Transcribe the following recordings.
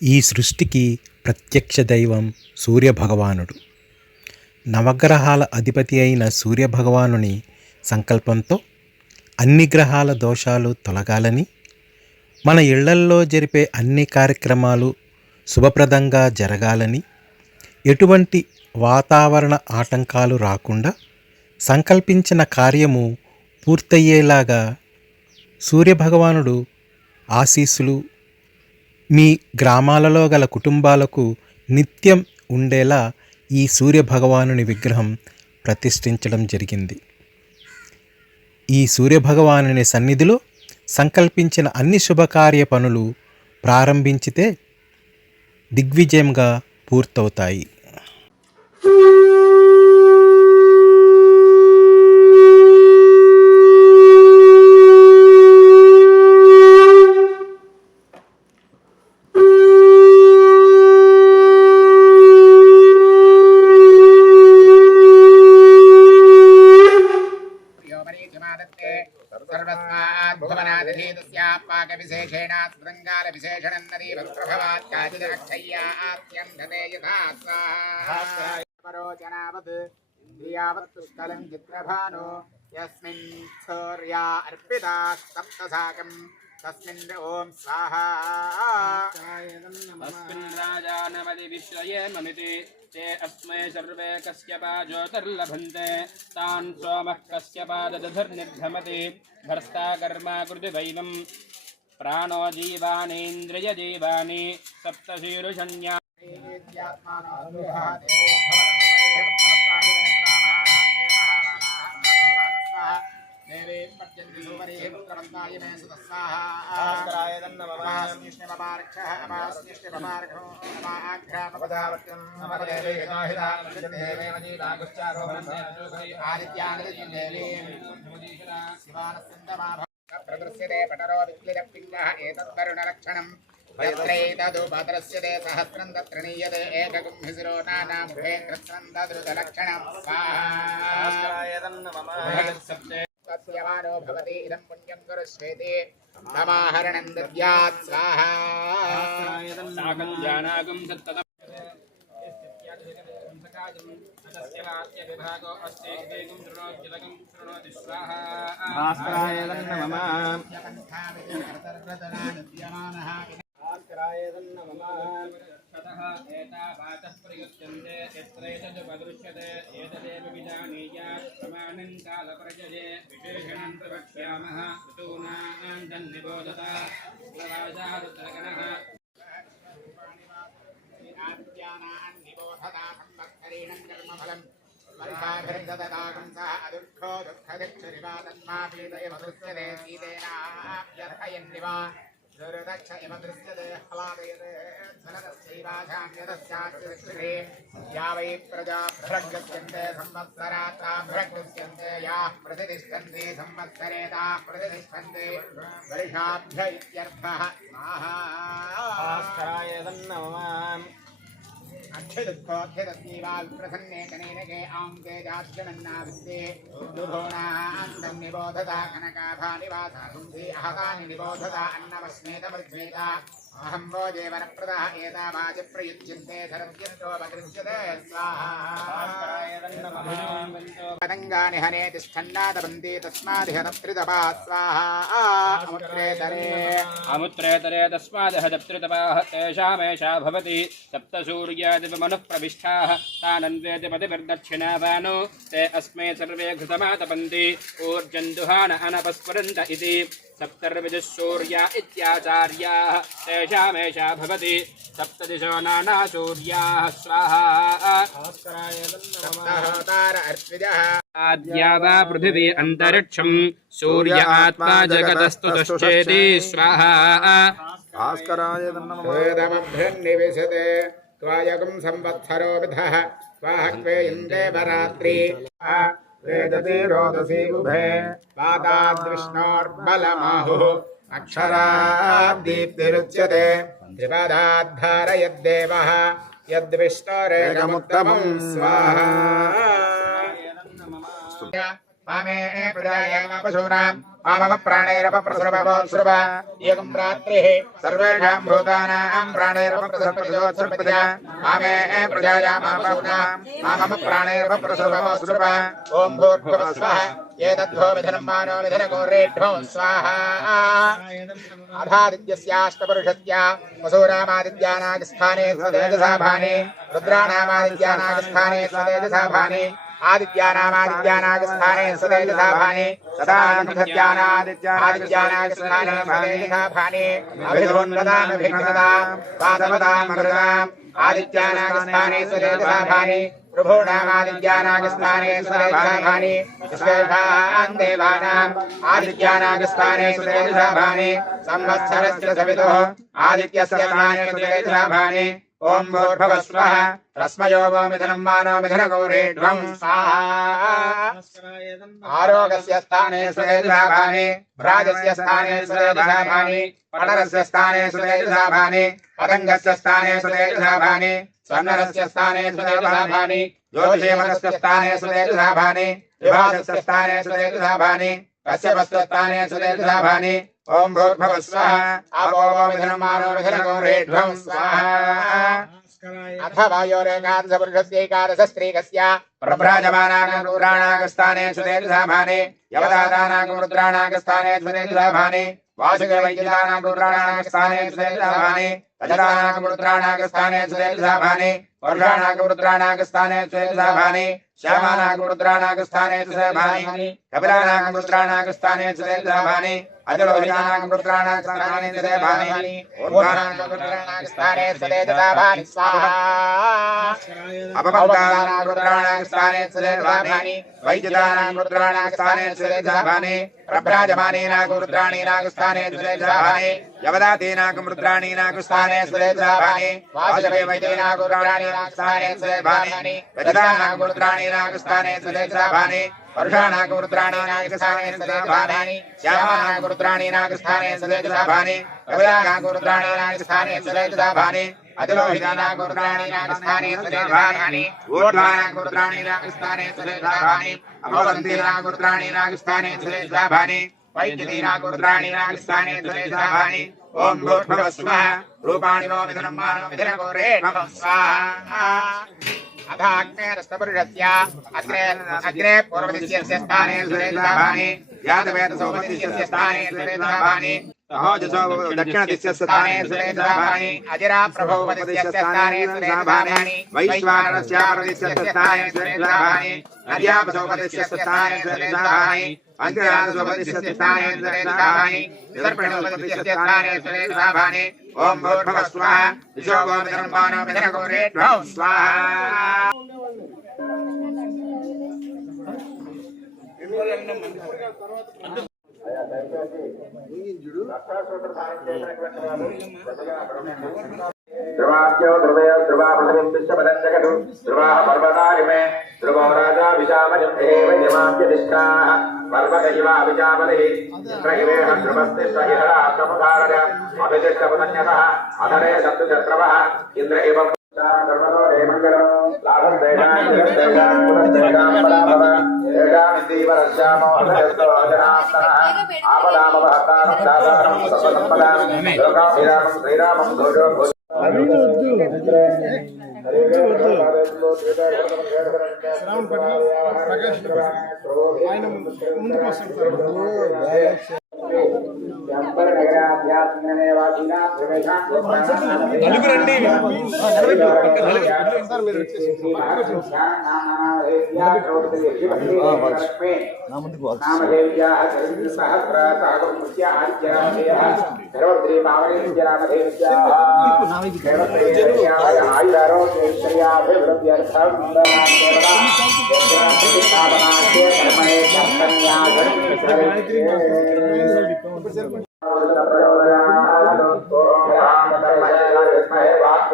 ఈ సృష్టికి ప్రత్యక్ష దైవం సూర్యభగవానుడు. నవగ్రహాల అధిపతి అయిన సూర్యభగవానుని సంకల్పంతో అన్ని గ్రహాల దోషాలు తొలగాలని, మన ఇళ్లల్లో జరిపే అన్ని కార్యక్రమాలు శుభప్రదంగా జరగాలని, ఎటువంటి వాతావరణ ఆటంకాలు రాకుండా సంకల్పించిన కార్యము పూర్తయ్యేలాగా సూర్యభగవానుడు ఆశీస్సులు మీ గ్రామాలలో గల కుటుంబాలకు నిత్యం ఉండేలా ఈ సూర్యభగవానుని విగ్రహం ప్రతిష్ఠించడం జరిగింది. ఈ సూర్యభగవానుని సన్నిధిలో సంకల్పించిన అన్ని శుభకార్య పనులు ప్రారంభించితే దిగ్విజయంగా పూర్తవుతాయి. पाकविशेषेण स्मृङ्गालविशेषणन्नदीवत्प्रभवात् काचिदक्षय्यात्यन्धते यथा स्वाहा परोचनावत् इन्द्रियावत् पुष्कलं चित्रभानो यस्मिन् सूर्या अर्पिता सप्तसाकम् तस्मिन् ओम स्वाहा तस्मिन् राजानमदि विश्वये ममिति ते अस्मै सर्वे कश्यपा ज्योतिर्लभन्ते तान् सोमः कश्यपा दधुर्निर्धमति भर्ता कर्मा कृतिदैवम् प्राणो जीवानीन्द्रियजीवानि सप्तशीरुषण्या देवे पद्यन्ति सुवरे पुत्रवन्दाय मे सुतस्साहा आस्कराय तन्नमवास्निष्णवपारक्षः अपास्निष्णवपारक्षो अपाघ्रामपदावत्यम् अमरेवे हिताहितादेवेमजीलागुश्चारोहणम् आदित्यानदिदेवी शिवानस्सन्दमा प्रदृश्यते पटरो विक्लिदपिण्डः एतद्वरुणलक्षणम् यत्रैतदुपदृश्यते सहस्रं तत्र नीयते एकगुं हिसिरो नानामुखे कृत्स्नं तद्रुतलक्षणं स्वाहा सत्यवानो भवति इदं पुण्यं करुष्वेति समाहरणं दद्यात् स्वाहा साकं जानागं सत्तदं सत्यवाक्य विभागो अस्ति एकं शृणोत्यलकं शृणोति स्वाहा भास्कराय नमः भास्कराय नमः ततः एतावातः प्रयुज्यन्ते यत्रैतदुपदृश्यते एतदेव विजानीयात् प्रमाणं कालप्रजये विशेषणं प्रवक्ष्यामः ऋतूनां तन्निबोधता प्रवासारुद्रगणः आदित्यानां निबोधता संवत्सरेणं कर्मफलं वर्षाभिर्ददाकं सः अदुःखो दुःखदिक्षरिवातन्मापीतय मधुस्यते सीतेनाभ्यर्थयन्निवा दुर्दक्ष इव दृश्यते हलादयते धनदस्यैवाशान्यदस्याक्षिरे या वै प्रजा भ्रगस्यन्ते संवत्सरात्रा भ्रगस्यन्ते याः प्रतिष्ठन्ते संवत्सरे ताः प्रतिष्ठन्ते वर्षाभ्य इत्यर्थः स्वाहा भास्कराय नमः अक्षयदुःखोऽध्यदस्यैवाविप्रसन्ने कनेनके आं तेजाश्चनन्नाविद्ये दुभोणान्तन्निबोधता कनकाभानिवासा कुन्धी अहतानि निबोधता अन्नवस्मेतमृज्वेता अहं वो देवनप्रदः एतावाच प्रयुज्यन्ते शरद्यन्तोपदृश्यते स्वाहा पतङ्गानि हने तिष्ठन्नादबन्ति तस्मादिहतप्त्रितपा स्वाहा अमुत्रेतरे तस्मादिहतप्त्रितपाः तेषामेषा भवति सप्तसूर्यादिवमनुः प्रविष्टाः तानन्वेति पतिभिर्दक्षिणावानो ते अस्मै सर्वे घृतमातपन्ति ऊर्जन्दुहान अनपस्फुरन्त इति सप्तर्विदुः सूर्या इत्याचार्याः तेषामेषा भवति सप्तदिशो नाना सूर्याः स्वाहा आद्या वा पृथिवी अन्तरिक्षं सूर्य आत्मा जगतस्तु तश्चेति स्वाहा भास्कराय नमः त्वायगुं संवत्सरो विधः स्वाहक्वे इन्द्रेवरात्रि वेदते रोदसी उभे पादाद्विष्णोर्बलमाहुः अक्षराद्दीप्तिरुच्यते त्रिपदाद्धारयद्देवः यद्विष्णोरेकमुत्तमं स्वाहा मामे प्रजायाम पशूनाम् मामम प्राणैरपप्रसृभवोत्सृभ एकं रात्रिः सर्वेषां भूतानां प्राणैरपप्रसृभवोत्सृभ्य मामे प्रजायाम पशूनाम् मामम प्राणैरपप्रसृभवोत्सृभ ॐ भूर्भुवस्वः एतद्धो विधनं मानो विधनगोरेढ्यो स्वाहा अधादित्यस्याष्टपुरुषस्य वसूनामादित्यानागस्थाने स्वतेजसाभाने रुद्राणामादित्यानागस्थाने स्वतेजसाभाने आदित्यानामादित्यानागस्थाने स्वतेजसाभाने सदादित्यानादित्यानागस्थाने स्वतेजसाभाने अभिधोन्नदामभिघ्नदाम् पादपदामृताम् आदित्यानागस्थाने स्वतेजसाभाने प्रभूणामादित्यानागस्थाने स्वतेजसाभाने विश्वेषाम् देवानाम् आदित्यानागस्थाने स्वतेजसाभाने संवत्सरस्य सवितुः आदित्यस्य स्थाने स्वतेजसाभाने ॐ भूर्भुवस्वः रश्मयो वो मिथुनं मानो मिथुनगौरेढ्वं स्वाहा आरोगस्य स्थाने स्वतेजसाभाने भ्राजस्य स्थाने स्वतेजसाभाने पणरस्य स्थाने स्वतेजसाभाने पतङ्गस्य स्थाने स्वतेजसाभाने स्वर्णरस्य स्थाने स्वतेजसाभाने योषेमकस्य स्थाने स्वतेजसाभाने विभासस्य स्थाने स्वतेजसाभाने कश्यपस्य स्थाने स्वतेजसाभाने ॐ भूर्भुवस्वः आपो वो मिथुनं मानो मिथुनगौरेढ्वं स्वाहा अथ वायोरेकादशपुरुषस्यैकादशस्त्रीकस्य प्रभ्राजमानागरुद्राणागस्थाने स्वतेजसाभाने यवदादानागरुद्राणागस्थाने स्वतेजसाभाने वासुदेवैद्यदानागरुद्राणागस्थाने स्वतेजसाभाने अजरानागरुद्राणागस्थाने स्वतेजसाभाने वर्षाणागरुद्राणागस्थाने स्वतेजसाभाने श्यामानागरुद्राणागस्थाने स्वतेजसाभाने कपिलानागरुद्राणागस्थाने स्वतेजसाभाने अजलोहितानागरुद्राणागस्थाने स्वतेजसाभाने ऊर्ध्वानागरुद्राणागस्थाने स्वतेजसाभाने स्वाहा अपमौदानागरुद्राणागस्थाने स्वतेजसाभाने वैद्यदानागरुद्राणागस्थाने स्वतेजसाभाने प्रभ्राजमानेनागरुद्राणीनागस्थाने स्वतेजसाभाने यवदातेनागरुद्राणीनागस्थाने स्वतेजसाभाने वासुदेवैद्यनागरुद्राणीनागस्थाने स्वतेजसाभाने रजतानागरुद्राणीनागस्थाने स्वतेजसाभाने वर्षाणागरुद्राणीनागस्थाने स्वतेजसाभाने श्यामानागरुद्राणीनागस्थाने स्वतेजसाभाने कपिलानागरुद्राणीनागस्थाने स्वतेजसाभाने अजलोहितानागरुद्राणीनागस्थाने स्वतेजसाभाने ऊर्ध्वानागरुद्राणीनागस्थाने स्वतेजसाभाने अमोदन्तीनागरुद्राणीनागस्थाने स्वतेजसाभाने वैद्यतीनागरुद्राणीनागस्थाने स्वतेजसाभाने ॐ भूर्भुवस्वः रूपाणि वो मिथुनं मानो मिथुनगौरेढ्वं स्वाहा अथाग्नेरस्तपुरुषस्य अग्रे पूर्वदिश्यस्य स्थाने स्वतेजसाभाने यादवेदसोपदिश्यस्य स्थाने स्वतेजसाभाने दक्षिणदिश्यस्य स्थाने स्वतेजसाभाने अजिरा प्रभोपदिश्यस्य स्थाने स्वतेजसाभाने वैश्वानरस्य परदिश्यस्य स्थाने स्वतेजसाभाने नद्यापसोपदिश्यस्य स्थाने स्वतेजसाभाने अङ्गराजसोपदिश्यस्य स्थाने स्वतेजसाभाने विदर्भणोपदिश्यस्य स्थाने स्वतेजसाभाने ॐ भूर्भुवस्वः दिशो वो मिथुनं मानो मिथुनगौरेढ्वं स्वाहा ध्रुवाद्यो ध्रुवय ध्रुवा पृथिवीं विश्वपदं जगतु ध्रुवा पर्वतारिमे ध्रुवो राजा विशामजं एव यमाप्यधिष्ठाः पर्वत इव विशामलिः इन्द्रहिवेह ध्रुवस्ते स्वहिहराष्ट्रमुदारय अभितिष्ठपदन्यतः अधरे सन्तु शत्रवः इन्द्र इव कर्मणो हेमङ्गलो लाभं तेषां जगत्तेषां पुनस्तेषां पराभव तेषामिन्दीव रस्यामो हृदयस्थो जनास्तनः आपदामपहर्तारं दातारं सर्वसम्पदां लोकाभिरामं श्रीरामं घोषो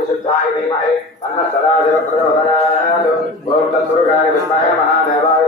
विशुद्धाय धीमहि तन्नः सदाशिव प्रचोदयात् ओम तत्पुरुषाय विद्महे महादेवाय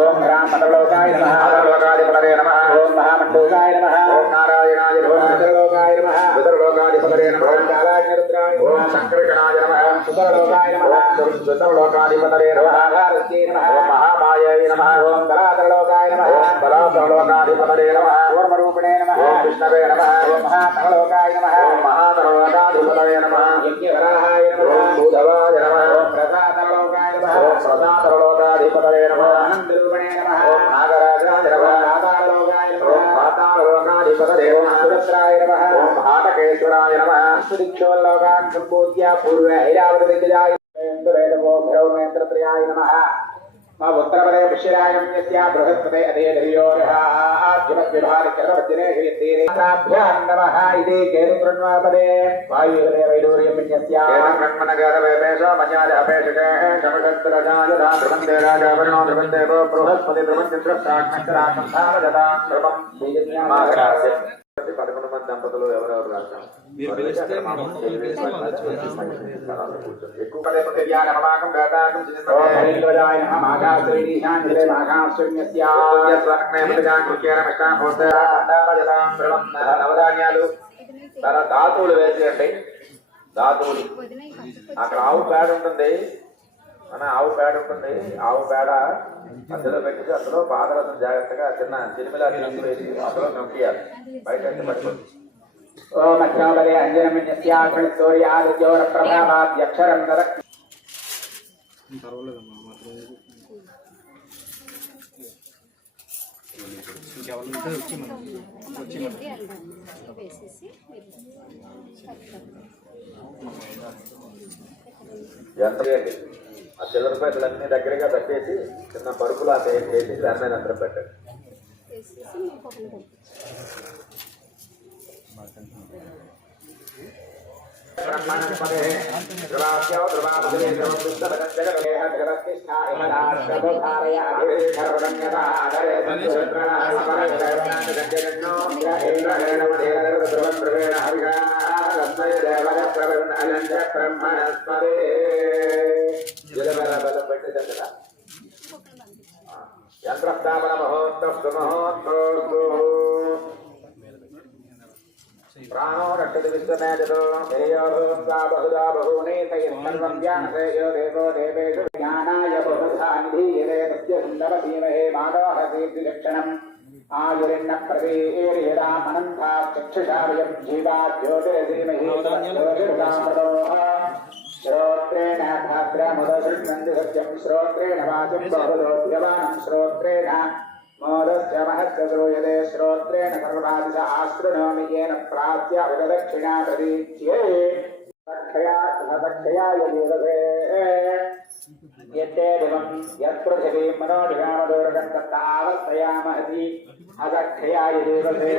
ओम रामपटलोकाय नमः लोकाधिपतये नमः ओम महामण्डोकाय नमः ओम नारायणाय नमः लोकाय नमः विदुर्लोकाधिपतये महागणाधिपतये नमः कालाग्निरुद्राय ओम शंकरगणाय नमः सुतलोकाय नमः सुतलोकाधिपतये नमः भारत्ये नमः ओम महामायाय नमः ओम दलातलोकाय नमः ओम दलातलोकाधिपतये नमः ओर्मरूपिणे नमः ओम विष्णवे नमः ओम महातलोकाय नमः ओम महातलोकाधिपतये नमः यज्ञवराहाय नमः ओम भूधवाय नमः ओम प्रसादलोकाय नमः ओम प्रसादलोकाधिपतये नमः आनन्दरूपिणे नमः ओम नागराजाय नमः नागालोकाय नमः ओम पातालोकाधिपतये नमः सुरत्राय नमः ओम हाटकेश्वराय नमः सुदीक्षोल्लोकान् सम्पूज्य पूर्व ऐरावतदिग्गजाय वेदवो भैरवनेत्रत्रयाय नमः मा उत्तरपदे पुष्यरायं यस्य बृहस्पते अधेर्योरहाद्युमद्विभारिकर्मज्जने श्रीयत्तेभ्यां नमः इति केतुर्ण्वापदे वायुरे वैडूर्यं यस्य केतुर्ण्मनगरवेपेशो मज्जाज अपेशके कमगत्रजाय ध्रुवन्ते राजावरणो ध्रुवन्ते बृहस्पति ध्रुवन्तिन्द्रस्ताग्नक्षराकं धारजतां ध्रुवं श्रीयज्ञामागरास्य 11 మంది దంపతులు ఎవరెవరు రాశారు మీరు పిలిస్తే ఎక్కువ పదే పదే ధ్యాన నమాకం గాతాకం జినేంద్రజాయ నమః ఆకాశ్రేణీశాం జిలే ఆకాశ్రేణ్యస్య స్వర్ణేమృతజాం కృత్యేన మిష్టాం భూతేర అండారజతాం ధ్రువం నవధాన్యాలు తర ధాతువులు వేసేయండి ధాతువులు అక్కడ ఆవు పేడ ఉంటుంది మన ఆవు పేడ ఉంటుంది ఆవు పేడ అందులో పెట్టి అందులో పాదరసం జాగ్రత్తగా చిన్న చిరిమిలా వేసి అందులో నొక్కియాలి బయట పట్టుకోండి ఓం అక్షావలే అంజనమిన్యస్యాగ్ని సూర్యాదిత్యోర ప్రభావాద్యక్షరం తర ఎంత ఆ చిల్లర పైసలన్నీ దగ్గరగా పెట్టేసి చిన్న పరుపులా వేసి దాని మీద అందరూ పెట్టండి యంత్రస్థాపన మహోత్సవ మహోత్సవ प्राणो रक्षति विश्वमेजतो देयोभुवंसा बहुधा बहूनेतयत्सर्वं ज्ञानसेयो देवो देवेषु ज्ञानाय बहुधा निधीयते तस्य सुन्दरधीमहे मानोहसीर्तिलक्षणम् आयुरिन्न प्रवीर्यदामनन्ता चक्षुषावयं जीवा ज्योतिर्धीमहि ज्योतिर्गामतोः श्रोत्रेण भाद्रमुदशृण्वन्ति सत्यं श्रोत्रेण वाचं बहुलोद्यमानं श्रोत्रेण मोदस्य महस्य श्रूयते श्रोत्रेण सर्वादिश आशृणोमि येन प्राच्य उददक्षिणा प्रदीच्ये दक्षयाय देवते यत्ते दिवं यत्पृथिवीं मनोनिगामदोरकं तत्तावत्तयामहति अदक्षयाय देवते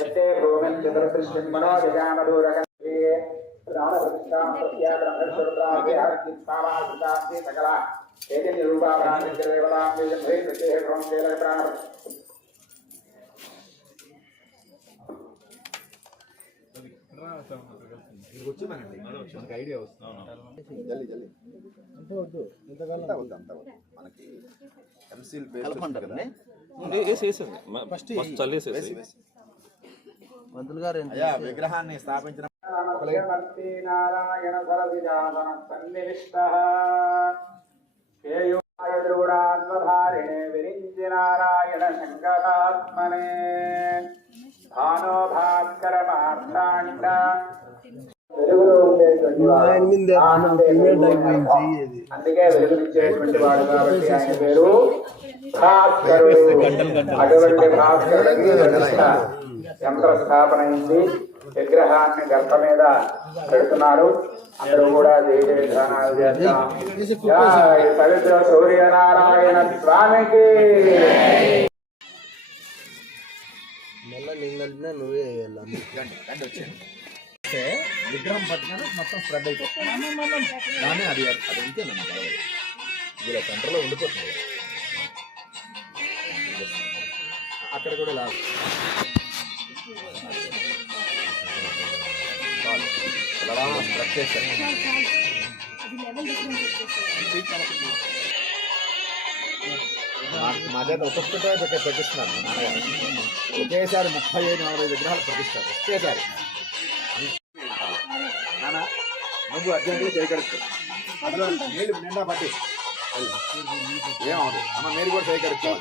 यत्ते भूमिं चतुर्दृष्टिं मनोनिगामदोरकं प्राणप्रतिष्ठां तस्य ब्रह्मस्वरूपाभ्यार्थितावासितास्ति सकला चैतन्य रूपा प्राणदेवतां वेदे प्रत्यय क्रम केल प्राण కూర్చున్నానండి మనకి ఐడియా వస్తుంది జల్లి జల్లి అంత వద్దు ఇంతకాలం వద్దు అంత వద్దు మనకి ఎంసీల్ బేస్ కదండి ఫస్ట్ చల్లేసేసి మంత్రులు గారు అయ్యా విగ్రహాన్ని స్థాపించిన నారాయణ సరసిజాతన సన్నివిష్టః కేయునాయ ద్రుడాన్వధారిణే విరించి నారాయణ శంకరాత్మనే భానో భాస్కర మార్తాండ అందుకే వెలుగునిచ్చేటువంటి వాడు కాబట్టి ఆయన పేరు భాస్కరుడు. అటువంటి భాస్కరుడికి యంత్ర స్థాపన అయింది. విగ్రహాన్ని గర్భ మీద పెడుతున్నారు. అందరూ కూడా జయ విధానాలు చేస్తాం. జై పవిత్ర సూర్యనారాయణ స్వామికి. నువ్వే విగ్రహం పట్టుకుని మొత్తం స్ప్రెడ్ అయిపోతుంది. కానీ అది అంతే ఇలా సెంటర్లో ఉండిపోతుంది. అక్కడ కూడా ఇలా స్ప్రెడ్ చేస్తారు. మా దగ్గర ఒక్కొక్కటే పెట్టిస్తున్నారు. ఒకేసారి 35-40 విగ్రహాలు ప్రతిస్తారు ఒకేసారి. డబ్బు అర్జెంటుగా సేకరిస్తాం అందులో నీళ్ళు నిండా పట్టి ఏమవుతుంది అమ్మ మీరు కూడా సేకరిస్తాం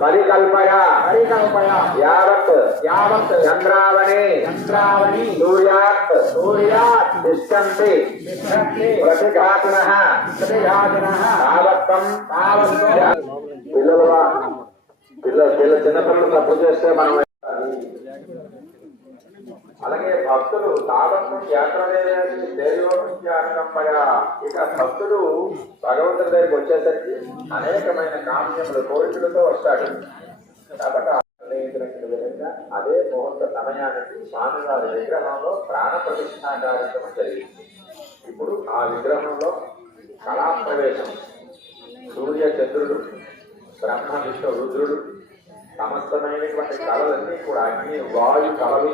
పరికల్పయ యావత్ చంద్రావణి సూర్యాత్ తిష్టంతి ప్రతిఘాతినః పిల్లలు చిన్నపిల్లలు తప్పు చేస్తే మనం అలాగే భక్తులు తాపత్వం యాత్రపయ ఇక భక్తుడు భగవంతుడి దగ్గరికి వచ్చేసరికి అనేకమైన కామ్యములు కోరికలతో వస్తాడు కాబట్టి నిర్ణయించినటువంటి విధంగా అదే ముహూర్త సమయానికి స్వామివారి విగ్రహంలో ప్రాణ ప్రతిష్ఠా కార్యక్రమం జరిగింది. ఇప్పుడు ఆ విగ్రహంలో కళాప్రవేశం సూర్య చంద్రుడు బ్రహ్మ విష్ణు రుద్రుడు సమస్తమైనటువంటి కళలన్నీ కూడా అగ్ని వాయు కళలు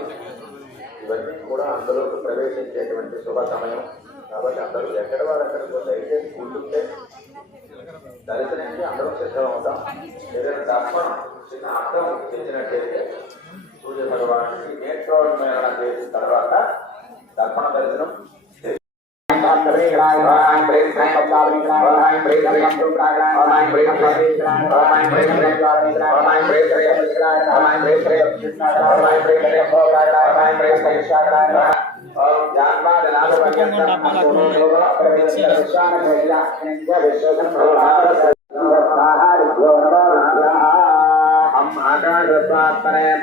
ఇవన్నీ కూడా అందులోకి ప్రవేశించేటువంటి శుభ సమయం. కాబట్టి అందరూ ఎక్కడ వారు అక్కడికి దయచేసి కూర్చుంటే దర్శనానికి అందరూ సిద్ధం అవుతాం. ఏదైనా తర్పణం చిన్న అర్థం తెచ్చినట్టయితే సూర్య భగవానికి నేత్రోన్మేళన చేసిన తర్వాత తర్పణ దర్శనం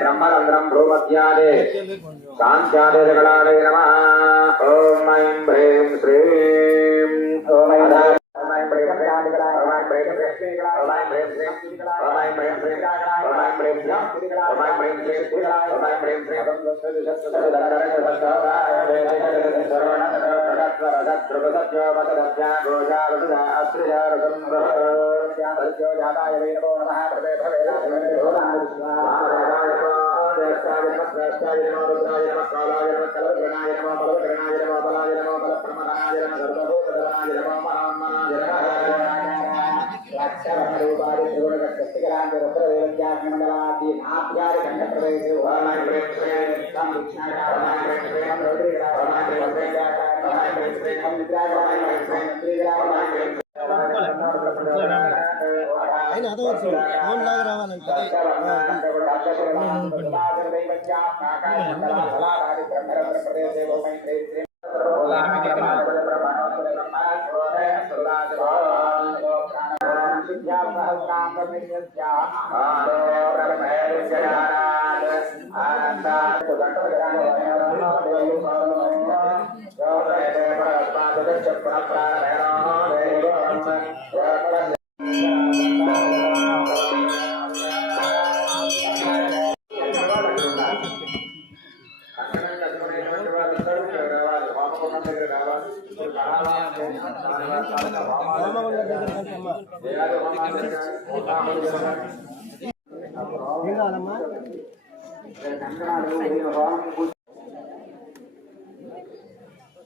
బ్రహ్మరంధ్రం భ్రూమధ్యాదే శాంత్యాదే జగడాదే నమః. ఓం ఐం హ్రీం శ్రీం ఓం ఐం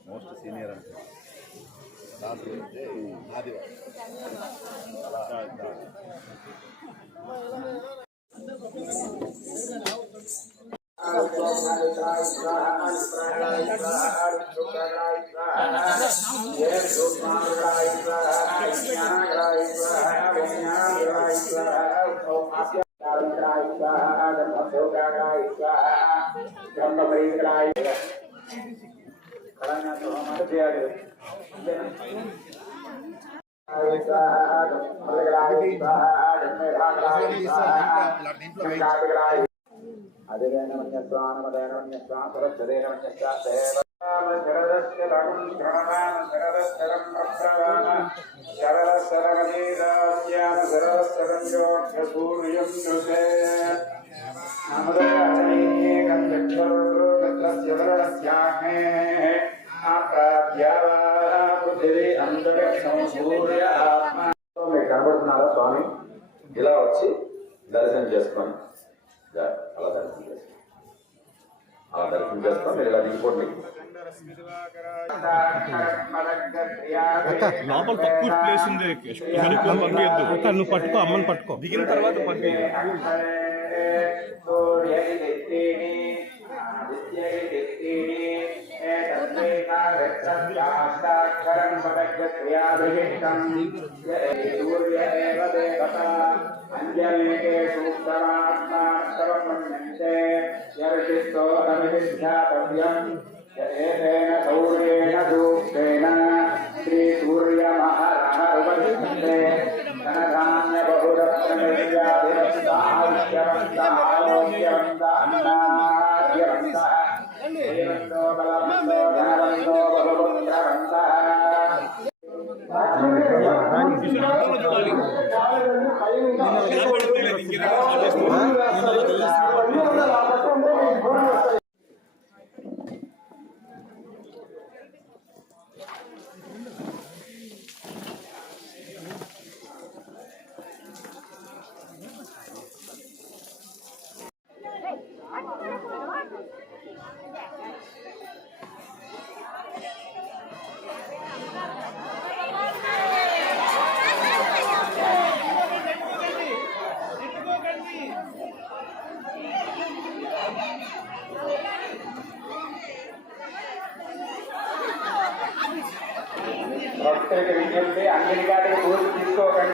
మోస్ట్ సీనియర్ అంటే దాసు అయితే నాది కనబడుతున్నారా స్వామి? ఇలా వచ్చి దర్శనం చేసుకోండి. అలా దర్శనం చేసుకోండి. అలా దర్శనం చేసుకొని ఇలా దిగిపోండి. లోపల తక్కువ ప్లేస్ ఉంది. నువ్వు పట్టుకో, అమ్మని పట్టుకో, దిగిన తర్వాత పంపి. శ్రీ సూర్య మహారాణే ధనధాన్య భక్తులకి విజ్ఞప్తి, అన్ని గాడికి పూర్తి తీసుకోకండి.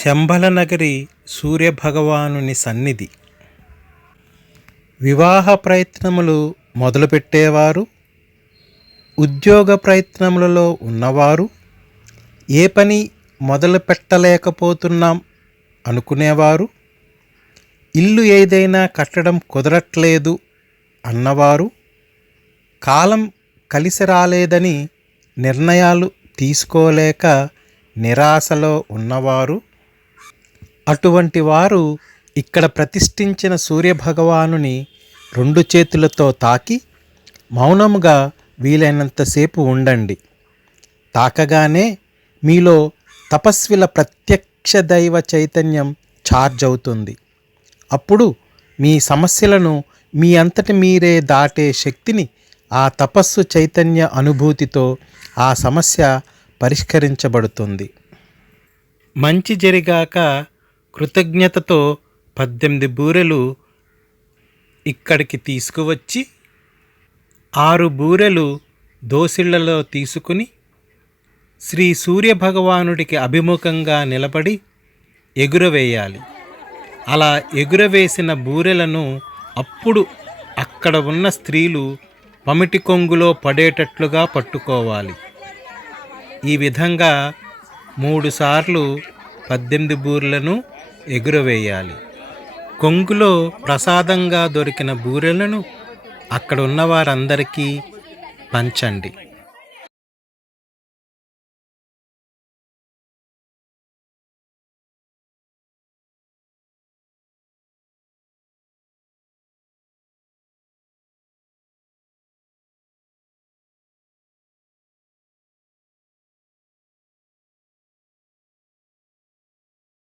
శంబలనగరి సూర్యభగవానుని సన్నిధి. వివాహ ప్రయత్నములు మొదలుపెట్టేవారు, ఉద్యోగ ప్రయత్నములలో ఉన్నవారు, ఏ పని మొదలు పెట్టలేకపోతున్నాం అనుకునేవారు, ఇల్లు ఏదైనా కట్టడం కుదరట్లేదు అన్నవారు, కాలం కలిసి రాలేదని నిర్ణయాలు తీసుకోలేక నిరాశలో ఉన్నవారు, అటువంటి వారు ఇక్కడ ప్రతిష్ఠించిన సూర్యభగవానుని 2 చేతులతో తాకి మౌనముగా వీలైనంతసేపు ఉండండి. తాకగానే మీలో తపస్విల ప్రత్యక్ష దైవ చైతన్యం ఛార్జ్ అవుతుంది. అప్పుడు మీ సమస్యలను మీ అంతటి మీరే దాటే శక్తిని ఆ తపస్సు చైతన్య అనుభూతితో ఆ సమస్య పరిష్కరించబడుతుంది. మంచి జరిగాక కృతజ్ఞతతో 18 బూరెలు ఇక్కడికి తీసుకువచ్చి 6 బూరెలు దోసిళ్లలో తీసుకుని శ్రీ సూర్యభగవానుడికి అభిముఖంగా నిలబడి ఎగురవేయాలి. అలా ఎగురవేసిన బూరెలను అప్పుడు అక్కడ ఉన్న స్త్రీలు పమిటి కొంగులో పడేటట్లుగా పట్టుకోవాలి. ఈ విధంగా 3 సార్లు 18 బూరెలను ఎగురవేయాలి. కొంగులో ప్రసాదంగా దొరికిన బూరెలను అక్కడ ఉన్న వారందరికీ పంచండి.